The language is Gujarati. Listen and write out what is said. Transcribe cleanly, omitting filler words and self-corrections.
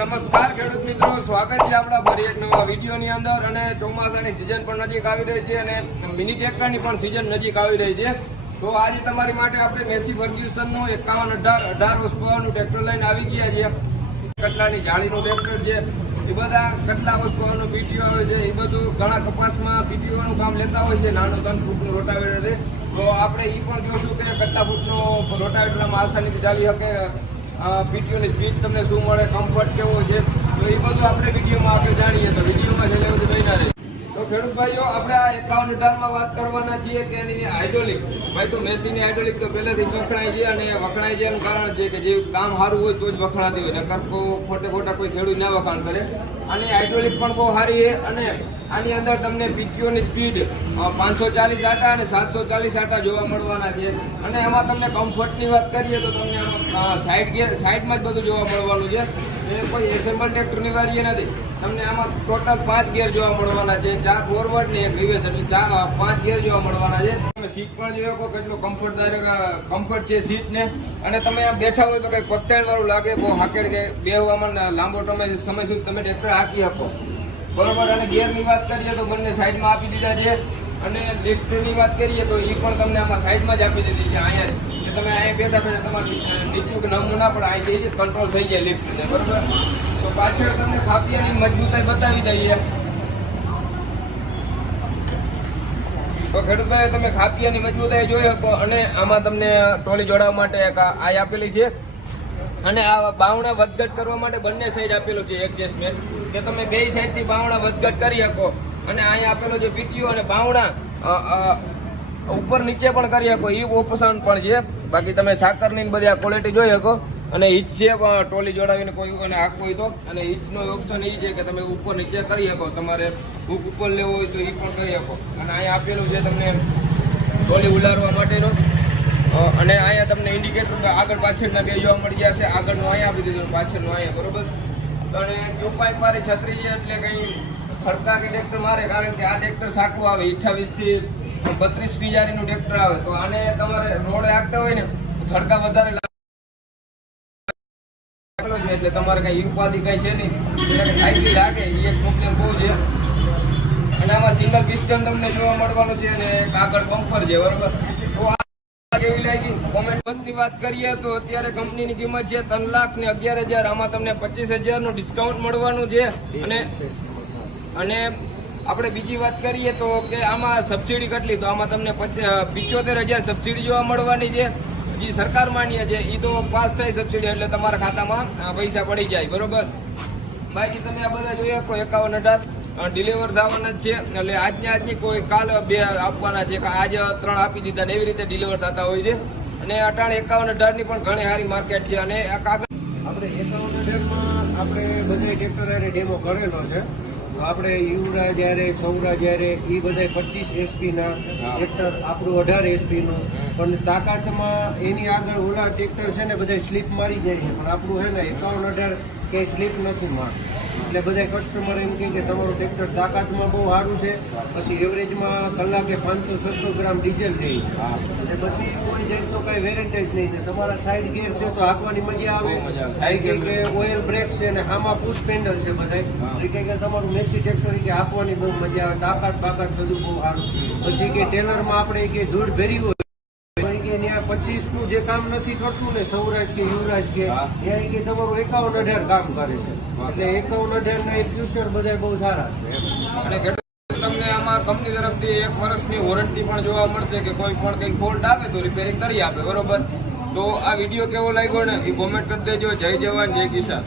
નમસ્કાર ખેડૂત મિત્રો, સ્વાગત છે આપણા ફરી એક નવા વિડીયોની અંદર. અને ચોમાસાની સિઝન પણ નજીક આવી રહી છે અને મિની ટ્રેક્ટરની પણ સિઝન નજીક આવી રહી છે. તો આજે તમારી માટે આપણે મેસી ફર્ગ્યુસનનું 5118 હોર્સ પાવરનું ટ્રેક્ટર લઈને આવી ગયા છીએ. કટલાની જાળીનું ટ્રેક્ટર છે, એ બધા કેટલા હોર્સ પાવરનો પીટીઓ આવે છે, એ બધું ઘણા કપાસમાં પીટીઓનું કામ લેતા હોય છે. નાનું 3 ફૂટનું રોટાવેટર છે, તો આપણે એ પણ જોશું કે કેટલા ફૂટનો રોટાવેટરમાં આસાનીથી ચાલી શકે, પીટીઓની સ્પીડ તમને શું મળે, કમ્ફર્ટ કેવો છે, તો એ બધું આપણે વિડીયોમાં આગળ જાણીએ. તો વિડીયોમાં છેલ્લે બધું બન્યા રહે. તો ખેડૂત ભાઈઓ, આપણે આ 5118માં વાત કરવાના છીએ કે એની હાઇડ્રોલિક. ભાઈ તો મેસીની હાઇડ્રોલિક તો પહેલેથી જ વખણાય છે, અને વખણાય છે એનું કારણ છે કે જે કામ સારું હોય તો જ વખણાતી હોય, નકર ખોટે ખોટા કોઈ ખેડૂત ના વખાણ કરે. અને હાઇડ્રોલિક પણ બહુ સારી છે, અને આની અંદર તમને પીટીઓની સ્પીડ 540 આટા અને 740 આટા જોવા મળવાના છે. અને એમાં તમને કમ્ફર્ટની વાત કરીએ તો તમને સાઈડમાં જ બધું જોવા મળવાનું છે. એ કોઈ એસેમ્બલ ટ્રેક્ટરની વારી નથી. તમને આમાં ટોટલ 5 ગિયર જોવા મળવાના છે, 4 ફોરવર્ડ ને 1 રિવર્સ, એટલે 5 ગિયર જોવા મળવાના છે. સીટ પણ જોયો કેટલો કમ્ફર્ટ છે સીટ ને. અને તમે આ બેઠા હોય તો કઈ પત્તાળ વાળું લાગે, બહુ હાકેડ કે બેહવામાં લાંબો સમય સુધી તમે ટ્રેક્ટર હાકી શકો, બરોબર. અને ગિયરની વાત કરીએ તો બંને સાઈડમાં આપી દીધા છે. અને લિફ્ટની વાત કરીએ તો એ પણ તમને આમાં સાઈડમાં જ આપી દીધી છે. અહીંયા તમે અહીંયા બેઠા બેઠા તમારે નીચું કે નમવું ના પડે, અહીંથી કંટ્રોલ થઈ જાય લિફ્ટને, બરોબર. તો પાછળ તમને ખાપિયાની મજબૂતાઈ બતાવી દઈએ. તો ખેડૂતભાઈ, તમે ખાપિયાની મજબૂતાઈ જોઈ શકો. અને આમાં તમને ટોલી જોડાવા માટે એક આ આપેલી છે, અને આ બાવણા વધઘટ કરવા માટે બંને સાઈડ આપેલું છે એડજસ્ટમેન્ટ, કે તમે બે સાઈડથી બાવણા વધઘટ કરી શકો. અને અહીંયા આપેલો જે પીટીઓ અને બાવણા ઉપર નીચે પણ કરી શકો, એ ઓપ્શન પણ છે. બાકી તમે સાકરની બધી આ ક્વોલિટી જોઈ શકો. અને હિચ છે પણ ટોલી જોડાવીને કોઈ અને આખું હોય તો. અને હિચનો ઓપ્શન એ છે કે તમે ઉપર નીચે કરી શકો, તમારે હુક ઉપર લેવો હોય તો એ પણ કરી શકો. અને અહીંયા આપેલું છે તમને ટોલી ઉલારવા માટેનો. અને અહીંયા તમને ઇન્ડિકેટર આગળ પાછળના બે જોવા મળી જશે. આગળનું અહીંયા આપી દીધું, પાછળનું અહીંયા, બરોબર. અને ટ્યુબ પાઇપ વાળી છત્રી છે, એટલે કઈ ખડકા કે ટ્રેક્ટર મારે, કારણ કે આ ટ્રેક્ટર સાકું આવે, 28 થી 32 જારીનું ટ્રેક્ટર આવે. તો આને તમારે રોડ હાંકતા હોય ને ખડકા વધારે છે, એટલે તમારે કઈ ઉપાધિ કઈ છે નહીં, એટલે સાઈડલી લાગે, એ એક પ્રોબ્લેમ બહુ છે. અને આમાં સિંગલ પિસ્ટન તમને જોવા મળવાનું છે, અને આગળ બમ્પર છે, બરોબર. તો કેવી લાગી કોમેન્ટની વાત કરીએ તો અત્યારે કંપનીની કિંમત છે 3,11,000. આમાં તમને 25,000 નું ડિસ્કાઉન્ટ મળવાનું છે. અને આપણે બીજી વાત કરીએ તો કે આમાં સબસિડી કેટલી, તો આમાં તમને 75,000 સબસિડી જોવા મળવાની છે. જે સરકાર માન્ય છે એ તો પાસ થાય સબસિડી, એટલે તમારા ખાતામાં પૈસા પડી જાય, બરોબર. બાકી તમે આ બધા જોઈએ 5118 ડિલિવર થવાના જ છે. એટલે આજની કોઈ કાલ 2 આપવાના છે, આજ 3 આપી દીધા ને એવી રીતે ડિલિવર થતા હોય છે. અને અટાણે 5118 ની પણ ઘણી સારી માર્કેટ છે. અને આપણે 5118માં આપણે બધા ટ્રેક્ટર ડેમો કરેલો છે. આપણે યુવરાજ જ્યારે સૌરાજ જ્યારે એ બધા 25 SP ના ટ્રેક્ટર, આપણું 18 SP નું. પણ તાકાતમાં એની આગળ ઓલા ટ્રેક્ટર છે ને બધા સ્લીપ મારી જાય છે, પણ આપણું છે ને 5118 કે સ્લીપ નથી મારતું. એટલે બધા કસ્ટમર એમ કે તમારું ટ્રેક્ટર તાકાતમાં બહુ સારું છે, પછી એવરેજમાં કલાકે 500-600 ગ્રામ ડીઝલ રહે છે. એટલે પછી કોઈ જાય તો કઈ વેરેન્ટેજ નહીં છે. તમારા સાઈડ ગેર છે તો હાંકવાની મજા આવે, કે ઓઇલ બ્રેક છે ને આમાં પુશ પેન્ડલ છે બધા. કે તમારું મેસી ટ્રેક્ટર કે હાંકવાની બહુ મજા આવે, તાકાત બાકાત બધું બહુ સારું. પછી કે ટેલરમાં આપણે કે ધૂળ ભેરી હોય, 25 નું જે કામ નથી કરતું ને સૌરાજ કે યુવરાજ કે ત્યાં કે તમારું 5118 કામ કરે છે. એટલે 5118 ના ફ્યુચર બધા બહુ સારા છે. અને તમને આમાં કંપની તરફથી 1 વર્ષની વોરંટી પણ જોવા મળશે, કે કોઈ પણ કંઈક ફોલ્ટ આવે તો રિપેરિંગ કરી આપે, બરોબર. તો આ વિડીયો કેવો લાગ્યો ને એ કોમેન્ટ કરી દેજો. જય જવાન જય કિસાન.